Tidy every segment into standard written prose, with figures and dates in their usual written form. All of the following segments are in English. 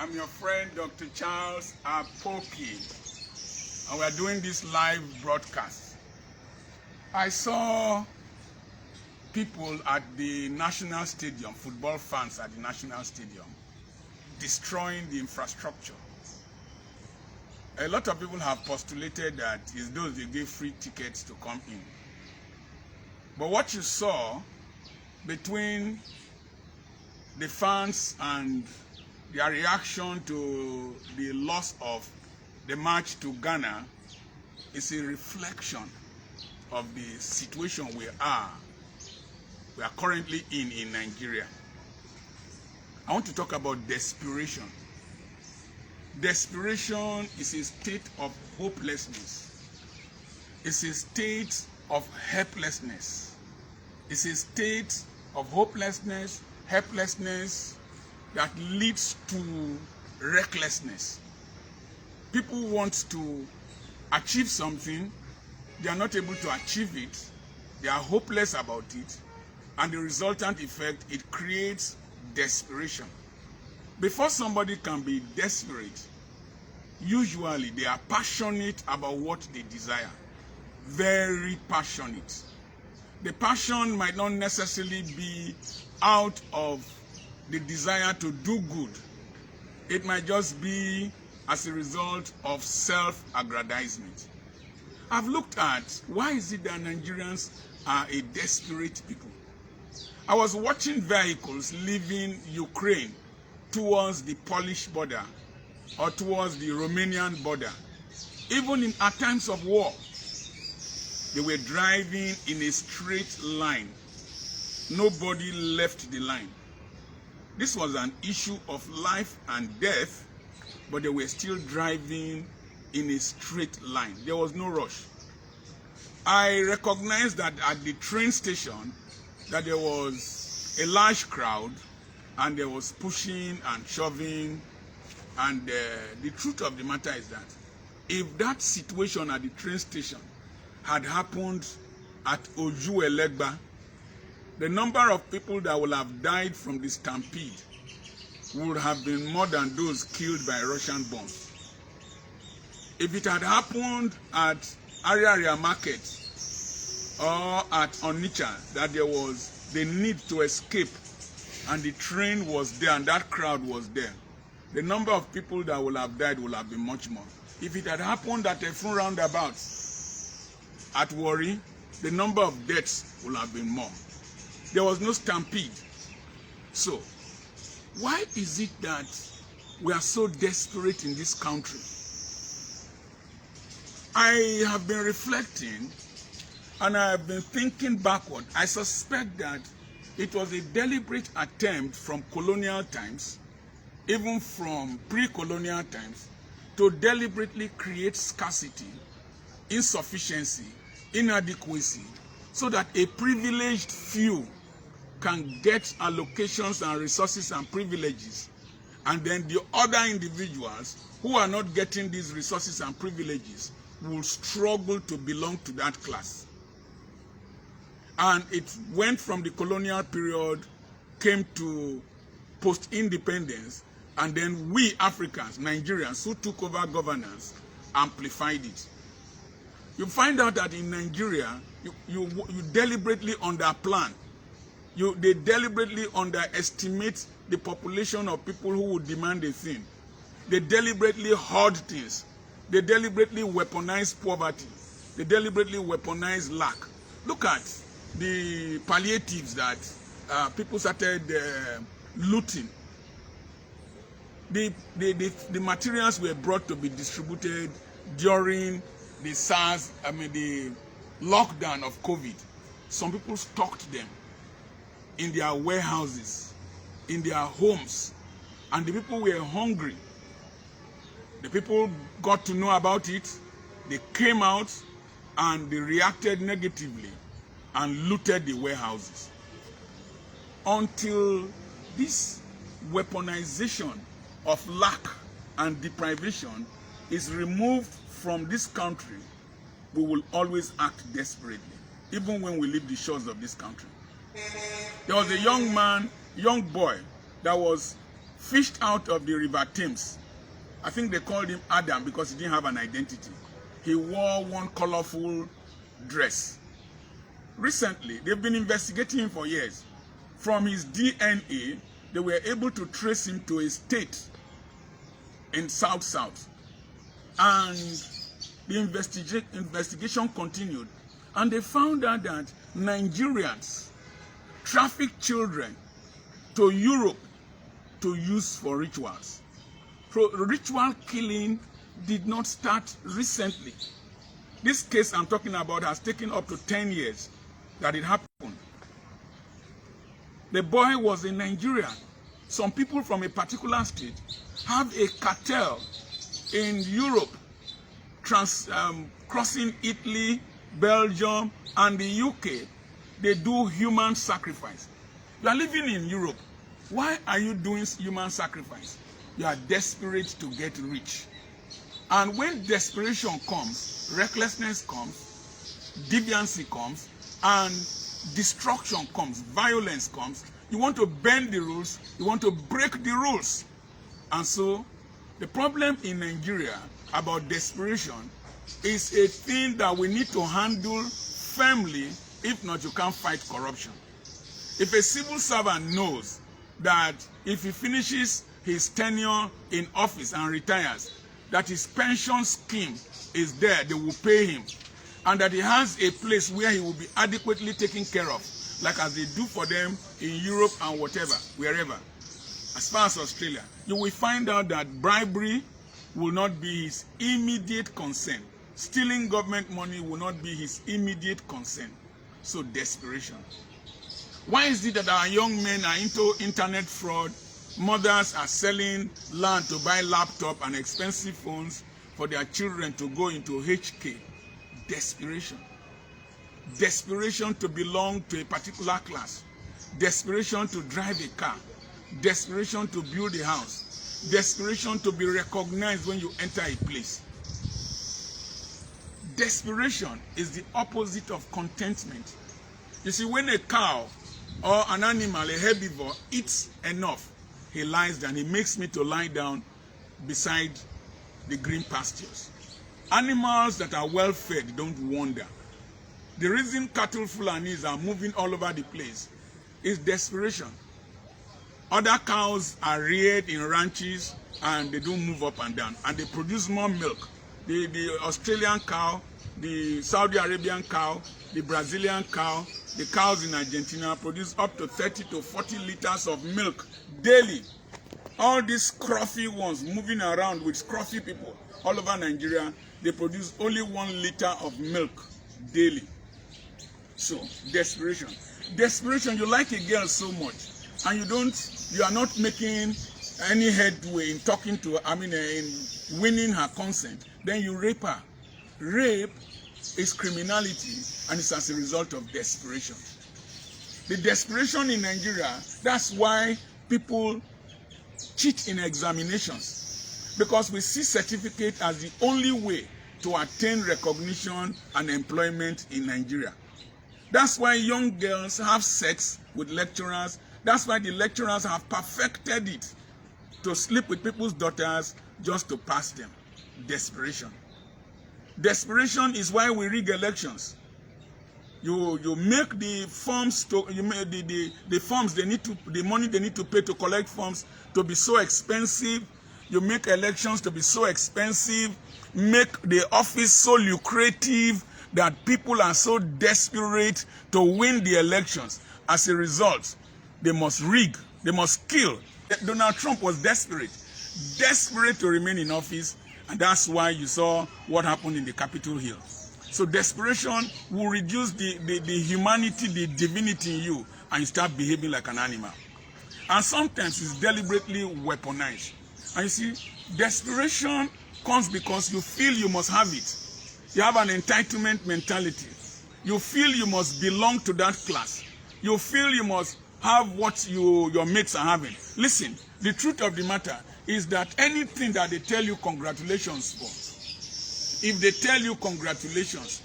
I'm your friend, Dr. Charles Apoki, and we are doing this live broadcast. I saw people at the National Stadium, football fans at the National Stadium, destroying the infrastructure. A lot of people have postulated that it's those they gave free tickets to come in. But what you saw between the fans and their reaction to the loss of the match to Ghana is a reflection of the situation we are currently in Nigeria. I want to talk about desperation. Desperation is a state of hopelessness. It's a state of helplessness. It's a state of hopelessness, helplessness that leads to recklessness. People want to achieve something, they are not able to achieve it, they are hopeless about it, and the resultant effect, it creates desperation. Before somebody can be desperate, usually they are passionate about what they desire. Very passionate. The passion might not necessarily be out of the desire to do good. It might just be as a result of self-aggrandizement. I've looked at why is it that Nigerians are a desperate people. I was watching vehicles leaving Ukraine towards the Polish border or towards the Romanian border. Even at times of war, they were driving in a straight line. Nobody left the line. This was an issue of life and death, but they were still driving in a straight line. There was no rush. I recognized that at the train station that there was a large crowd and there was pushing and shoving, and the truth of the matter is that if that situation at the train station had happened at Ojuelegba, the number of people that would have died from the stampede would have been more than those killed by Russian bombs. If it had happened at Ariaria Market or at Onitsha, that there was the need to escape and the train was there and that crowd was there, the number of people that would have died would have been much more. If it had happened at a full roundabout at Warri, the number of deaths would have been more. There was no stampede. So, why is it that we are so desperate in this country? I have been reflecting and I have been thinking backward. I suspect that it was a deliberate attempt from colonial times, even from pre-colonial times, to deliberately create scarcity, insufficiency, inadequacy, so that a privileged few can get allocations and resources and privileges, and then the other individuals who are not getting these resources and privileges will struggle to belong to that class. And it went from the colonial period, came to post-independence, and then we Africans, Nigerians, who took over governance, amplified it. You find out that in Nigeria, you deliberately underplan. They deliberately underestimate the population of people who would demand a thing. They deliberately hoard things. They deliberately weaponize poverty. They deliberately weaponize lack. Look at the palliatives that people started looting. The materials were brought to be distributed during the the lockdown of COVID. Some people stocked them in their warehouses, in their homes, and the people were hungry. The people got to know about it, they came out and they reacted negatively and looted the warehouses. Until this weaponization of lack and deprivation is removed from this country, we will always act desperately, even when we leave the shores of this country. There was a young boy that was fished out of the river Thames. I think they called him Adam because he didn't have an identity. He wore one colorful dress. Recently, they've been investigating him for years. From his DNA, they were able to trace him to a state in South. And the investigation continued. And they found out that Nigerians traffic children to Europe to use for rituals. Ritual killing did not start recently. This case I'm talking about has taken up to 10 years that it happened. The boy was a Nigerian. Some people from a particular state have a cartel in Europe, crossing Italy, Belgium, and the UK. They do human sacrifice. You are living in Europe. Why are you doing human sacrifice? You are desperate to get rich. And when desperation comes, recklessness comes, deviancy comes, and destruction comes, violence comes, you want to bend the rules, you want to break the rules. And so, the problem in Nigeria about desperation is a thing that we need to handle firmly. If not, you can't fight corruption. If a civil servant knows that if he finishes his tenure in office and retires, that his pension scheme is there, they will pay him, and that he has a place where he will be adequately taken care of, like as they do for them in Europe and whatever, wherever. As far as Australia, you will find out that bribery will not be his immediate concern. Stealing government money will not be his immediate concern. So desperation. Why is it that our young men are into internet fraud? Mothers are selling land to buy laptop and expensive phones for their children to go into HK. Desperation. Desperation to belong to a particular class. Desperation to drive a car. Desperation to build a house. Desperation to be recognized when you enter a place. Desperation is the opposite of contentment. You see, when a cow or an animal, a herbivore, eats enough, he lies down. He makes me to lie down beside the green pastures. Animals that are well fed don't wander. The reason cattle Fulanis are moving all over the place is desperation. Other cows are reared in ranches and they don't move up and down, and they produce more milk. The Australian cow, the Saudi Arabian cow, the Brazilian cow, the cows in Argentina produce up to 30 to 40 liters of milk daily. All these scruffy ones moving around with scruffy people all over Nigeria, they produce only 1 liter of milk daily. So, desperation. Desperation, you like a girl so much, and you are not making any headway in in winning her consent, then you rape her. Rape is criminality, and it's as a result of desperation. The desperation in Nigeria, that's why people cheat in examinations, because we see certificate as the only way to attain recognition and employment in Nigeria. That's why young girls have sex with lecturers. That's why the lecturers have perfected it to sleep with people's daughters just to pass them. Desperation. Desperation is why we rig elections. You make the forms the forms the money they need to pay to collect forms to be so expensive. You make elections to be so expensive, make the office so lucrative that people are so desperate to win the elections. As a result, they must rig, they must kill. Donald Trump was desperate to remain in office, and that's why you saw what happened in the Capitol Hill. So desperation will reduce the humanity, the divinity in you, and you start behaving like an animal. And sometimes it's deliberately weaponized. And you see, desperation comes because you feel you must have it. You have an entitlement mentality. You feel you must belong to that class. You feel you must have what your mates are having. Listen, the truth of the matter is that anything that they tell you congratulations for, if they tell you congratulations,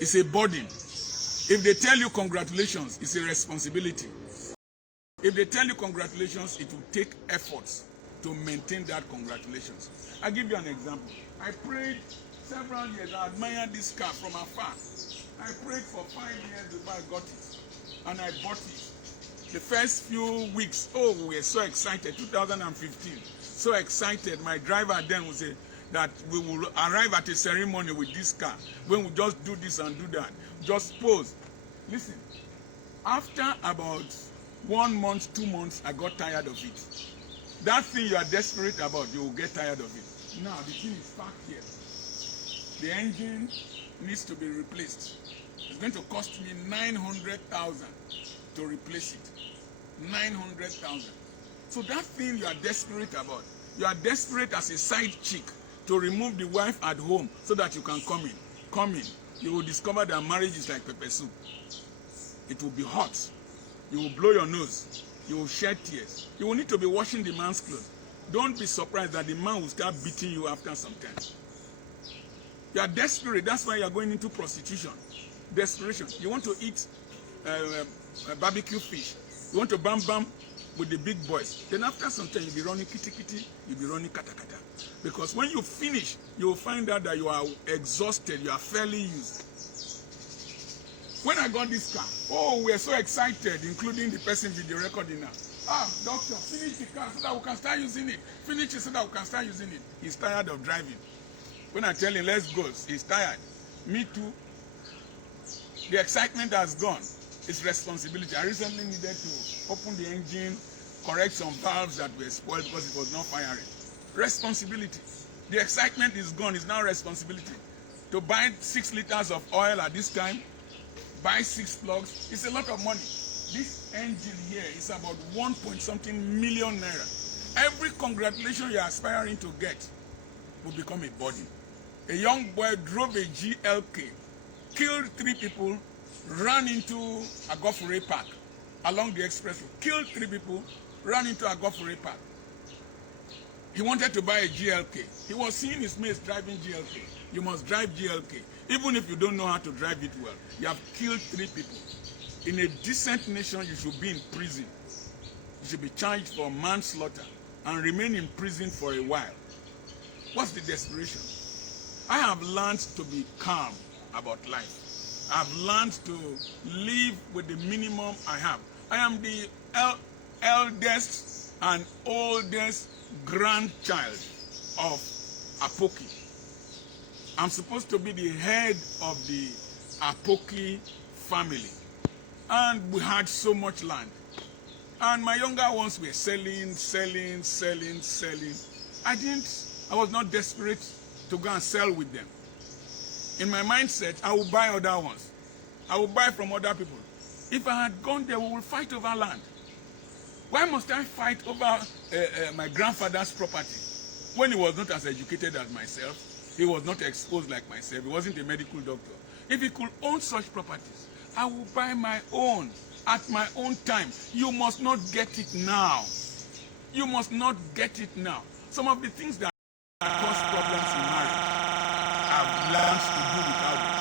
it's a burden. If they tell you congratulations, it's a responsibility. If they tell you congratulations, it will take efforts. to maintain that congratulations. I give you an example. I prayed several years. I admired this car from afar. I prayed for 5 years before I got it, and I bought it. The first few weeks, oh, we were so excited. 2015, so excited. My driver then would say that we will arrive at a ceremony with this car when we just do this and do that, just pose. Listen, after about 1 month, 2 months, I got tired of it. That thing you are desperate about, you will get tired of it. Now the thing is parked here. The engine needs to be replaced. It's going to cost me 900,000 to replace it. 900,000. So that thing you are desperate about, you are desperate as a side chick to remove the wife at home so that you can come in. Come in. You will discover that marriage is like pepper soup. It will be hot. You will blow your nose. You will shed tears. You will need to be washing the man's clothes. Don't be surprised that the man will start beating you after some time. You are desperate. That's why you are going into prostitution. Desperation. You want to eat barbecue fish. You want to bam with the big boys. Then after some time, you'll be running kitty kitty. You'll be running kata kata. Because when you finish, you will find out that you are exhausted. You are fairly used. When I got this car, oh, we are so excited, including the person video recording now. Ah, doctor, finish the car so that we can start using it. Finish it so that we can start using it. He's tired of driving. When I tell him, let's go, he's tired. Me too. The excitement has gone. It's responsibility. I recently needed to open the engine, correct some valves that were spoiled because it was not firing. Responsibility. The excitement is gone. It's now responsibility. To buy 6 liters of oil at this time, buy 6 plugs, it's a lot of money. This engine here is about 1.something million naira. Every congratulation you are aspiring to get will become a burden. A young boy drove a GLK, killed 3 people, ran into Agofure Park along the expressway, killed 3 people, ran into Agofure Park. He wanted to buy a GLK. He was seeing his mates driving GLK. You must drive GLK. Even if you don't know how to drive it well. You have killed 3 people. In a decent nation, you should be in prison. You should be charged for manslaughter and remain in prison for a while. What's the desperation? I have learned to be calm about life. I've learned to live with the minimum I have. I am the eldest and oldest grandchild of Apoki. I'm supposed to be the head of the Apoki family. And we had so much land. And my younger ones were selling. I was not desperate to go and sell with them. In my mindset, I will buy other ones. I will buy from other people. If I had gone there, we will fight over land. Why must I fight over my grandfather's property when he was not as educated as myself? He was not exposed like myself. He wasn't a medical doctor. If he could own such properties, I will buy my own at my own time. You must not get it now. You must not get it now. Some of the things that cause problems in marriage, I've learned to do without it.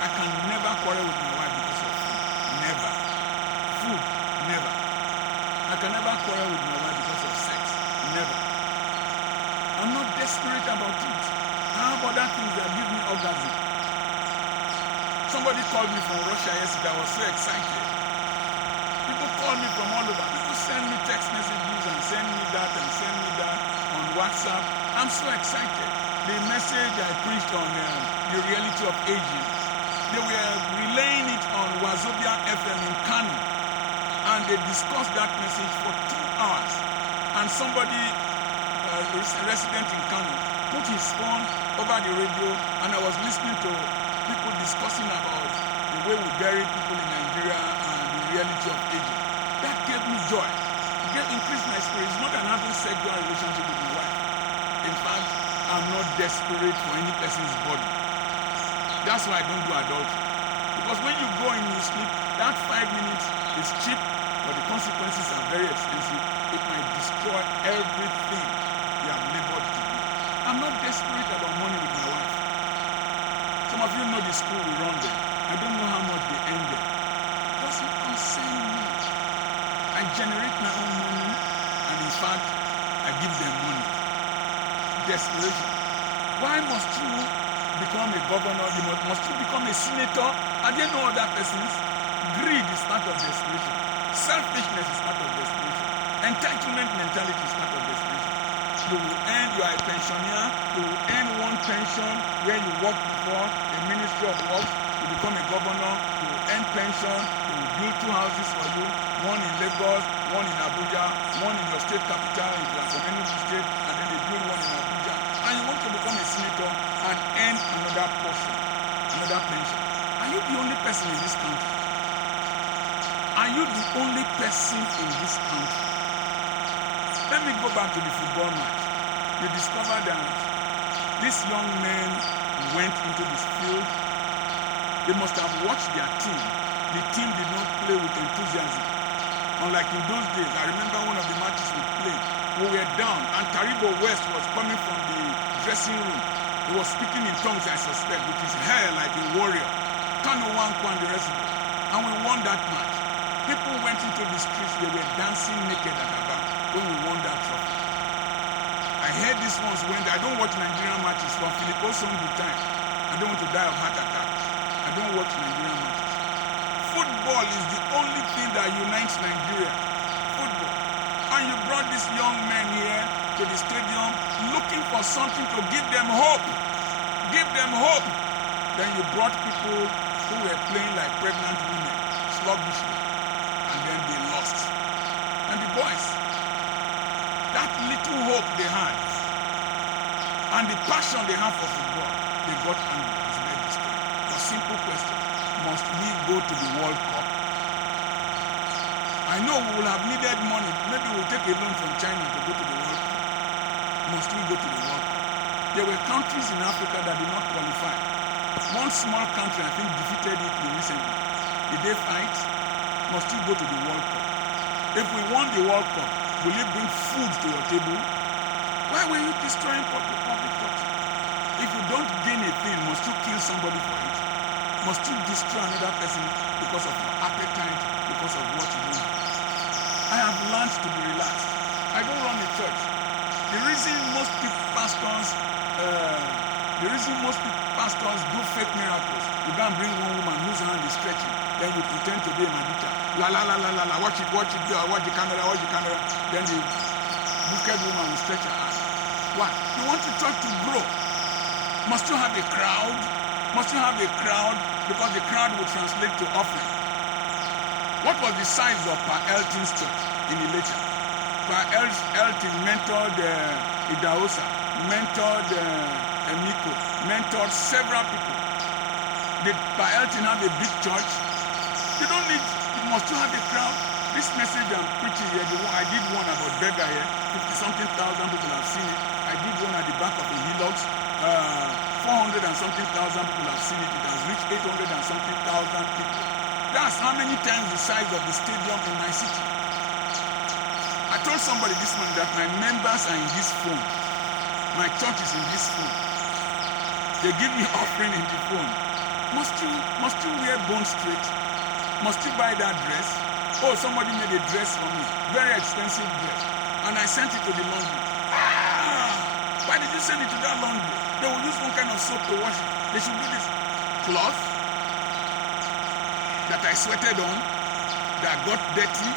I can never quarrel with my wife because of food. Never. Food, never. I can never quarrel with my wife because of sex. Never. I'm not desperate about it. I have other things that give me orgasm. Somebody called me from Russia yesterday. I was so excited. People call me from all over. People send me text messages and send me that on WhatsApp. I'm so excited. The message I preached on the reality of aging, they were relaying it on Wazobia FM in Kano. And they discussed that message for 2 hours. And somebody, a resident in Kano, put his phone over the radio, and I was listening to people discussing about the way we bury people in Nigeria and the reality of aging. That gave me joy. It increased my spirit. It's more than having sexual relationship with my wife. In fact, I'm not desperate for any person's body. That's why I don't do adultery. Because when you go and you sleep, that 5 minutes is cheap, but the consequences are very expensive. It might destroy everything you have labored to do. I'm not desperate about money with my wife. Some of you know the school we run there. I don't know how much they earn there. It doesn't concern me. I generate my own money, and in fact, I give them money. desperation. Why must you become a governor? Must you become a senator? Are there no other persons? Greed is part of desperation. Selfishness is part of desperation. Entitlement mentality is part of desperation. You are a pensioner, you will earn one pension where you work for a ministry of works, you become a governor, you will earn pension, they will build 2 houses for you, one in Lagos, one in Abuja, one in your state capital, if you are from any state, and then they build one in Abuja, and you want to become a senator and earn another portion, another pension. Are you the only person in this country? Are you the only person in this country? Let me go back to the football match. You discover that these young men went into this field. They must have watched their team. The team did not play with enthusiasm. Unlike in those days, I remember one of the matches we played. We were down, and Taribo West was coming from the dressing room. He was speaking in tongues, I suspect, with his hair like a warrior. Kano Wankwa and the rest of it. And we won that match. People went into the streets, they were dancing naked at Aba when we won that trophy. I heard this once when I don't watch Nigerian matches from Philippo some good time. I don't want to die of heart attack. I don't watch Nigerian matches. Football is the only thing that unites Nigeria. Football. And you brought these young men here to the stadium looking for something to give them hope. Give them hope. Then you brought people who were playing like pregnant women, sluggishly. And then they lost. And the boys, that little hope they had, and the passion they have for football, they got angry and started destroying. A simple question: must we go to the World Cup? I know we will have needed money. Maybe we'll take a loan from China to go to the World Cup. Must we go to the World Cup? There were countries in Africa that did not qualify. One small country, I think, defeated Italy recently. Did they fight? Must you go to the World Cup? If we won the World Cup, will it bring food to your table? Why were you destroying public property? If you don't gain a thing, must you kill somebody for it? Must you destroy another person because of your appetite, because of what you do? I have learned to be relaxed. I don't run a church. The reason most pastors do fake miracles, you go and bring one woman whose hand is stretching, then you pretend to be a magician. La la la la la la, watch it, watch the camera. Then the wicked woman will stretch her hand. Why? You want the church to grow. Must you have a crowd? Must you have a crowd? Because the crowd will translate to offering. What was the size of Pa Elton's church in Ilesha? Pa Elton mentored Idahosa, mentored Emiko, mentored several people. Did Pa Elton have a big church? You don't need, must you have a crowd? This message I'm preaching here, I did one about beggar here, 50-something thousand people have seen it. I did one at the back of the Hilux, 400 and something thousand people have seen it. It has reached 800 and something thousand people. That's how many times the size of the stadium in my city. I told somebody this morning that my members are in this phone. My church is in this phone. They give me offering in the phone. Must you wear bone straight? Must you buy that dress? Oh, somebody made a dress for me. Very expensive dress. And I sent it to the laundry. Why did you send it to that laundry? They will use one kind of soap to wash it. They should do this. Cloth that I sweated on, that got dirty.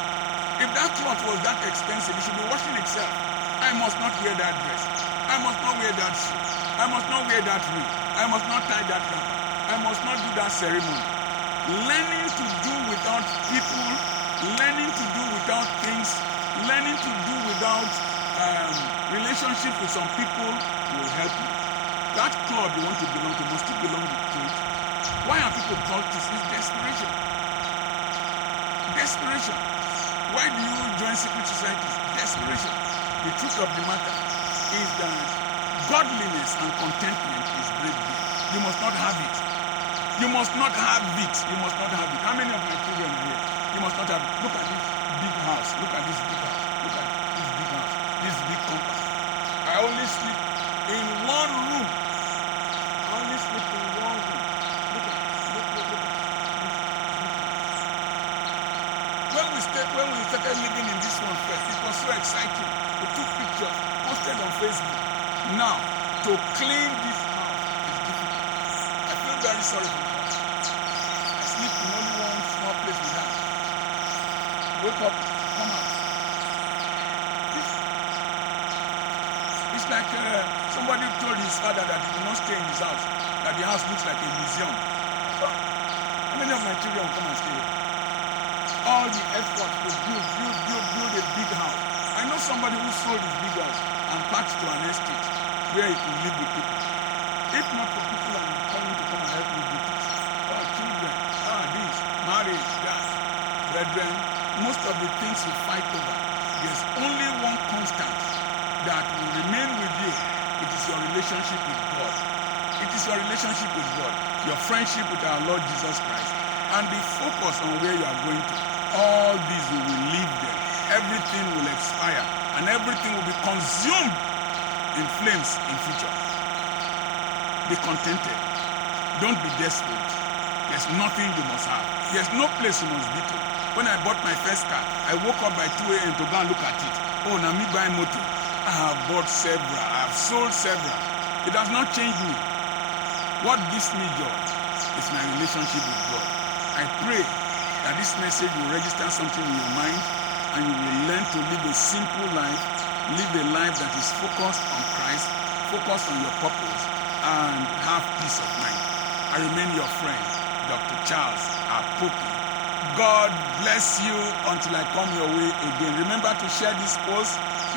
If that cloth was that expensive, it should be washing itself. I must not wear that dress. I must not wear that shoe. I must not wear that ring. I must not tie that wrapper. I must not do that ceremony. Learning to do without people, learning to do without things, learning to do without relationship with some people will help you. That club you want to belong to, must you belong to it? Why are people cultists? It's desperation. Desperation. Why do you join secret societies? Desperation. The truth of the matter is that godliness and contentment is great gain. You must not have it. You must not have it. You must not have it. How many of my children are here? You must not have it. Look at this big house. Look at this big house. Look at this big house. This big compound. I only sleep in one room. I only sleep in one room. Look at this. When we started living in this one first, it was so exciting. We took pictures, posted on Facebook. Now, to clean this house is difficult. I feel very sorry for my wife. I sleep in only one small place with her. Wake up, come out. It's like somebody told his father that he will not stay in his house, that the house looks like a museum. How many of my children will come and stay here? All the effort to build a big house. I know somebody who sold his big house and packed to an estate where he could live with people. If not for people I'm calling to come and help me do this. Children, this, marriage, that. Brethren, most of the things we fight over, there's only one constant that will remain with you. It is your relationship with God. It is your relationship with God, your friendship with our Lord Jesus Christ, and the focus on where you are going to. All these we will leave them. Everything will expire, and everything will be consumed in flames in future. Be contented. Don't be desperate. There's nothing you must have. There's no place you must be to. When I bought my first car, I woke up by 2 a.m. to go and look at it. Oh, now me buy motor. I have bought several. I have sold several. It does not change me. What gives me joy is my relationship with God. I pray that this message will register something in your mind, and you will learn to live a simple life, live a life that is focused on Christ, focused on your purpose, and have peace of mind. I remain your friend, Dr. Charles Apoki. God bless you until I come your way again. Remember to share this post